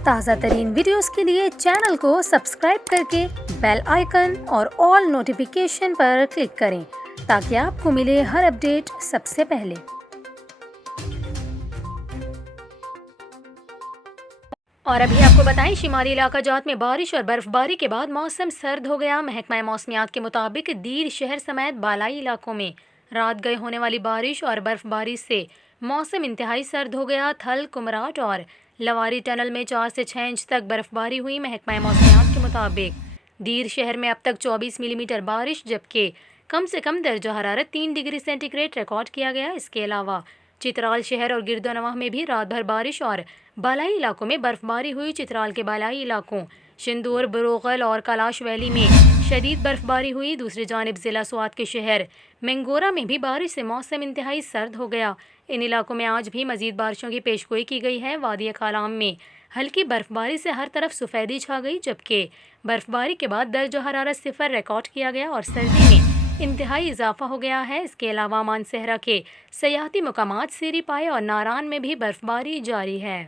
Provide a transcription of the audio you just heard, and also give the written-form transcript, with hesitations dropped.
ताज़ा तरीन वीडियोस के लिए चैनल को सब्सक्राइब करके बेल आइकन और ऑल नोटिफिकेशन पर क्लिक करें ताकि आपको मिले हर अपडेट सबसे पहले। और अभी आपको बताएं, शिमाली इलाका जात में बारिश और बर्फबारी के बाद मौसम सर्द हो गया। महकमा मौसमियात के मुताबिक दीर शहर समेत बालाई इलाकों में रात गए होने वाली बारिश और बर्फबारी से मौसम इंतहाई सर्द हो गया। थल, कुमराट और लवारी टनल में 4 से 6 इंच तक बर्फबारी हुई। महकमा मौसमियात के मुताबिक दीर शहर में अब तक 24 मिलीमीटर बारिश, जबकि कम से कम दर्जा हरारत 3 डिग्री सेंटीग्रेड रिकॉर्ड किया गया। इसके अलावा चित्राल शहर और गिरदोनवाह में भी रात भर बारिश और बालाई इलाकों में बर्फबारी हुई। चित्राल के बालाई इलाकों शिंदूर, बरोगल और कैलाश वैली में शदीद बर्फबारी हुई। दूसरी जानिब ज़िला स्वात के शहर मेंगोरा में भी बारिश से मौसम इंतहाई सर्द हो गया। इन इलाकों में आज भी मजीद बारिशों की पेशगोई की गई है। वादी कालाम में हल्की बर्फबारी से हर तरफ सफ़ेदी छा गई, जबकि बर्फबारी के बाद दर्जा हरारत 0 रिकॉर्ड किया गया और सर्दी में इंतहाई इजाफा हो गया है। इसके अलावा मानसहरा के सयाहती मकामात सीरी पाए और नारान में भी बर्फबारी जारी है।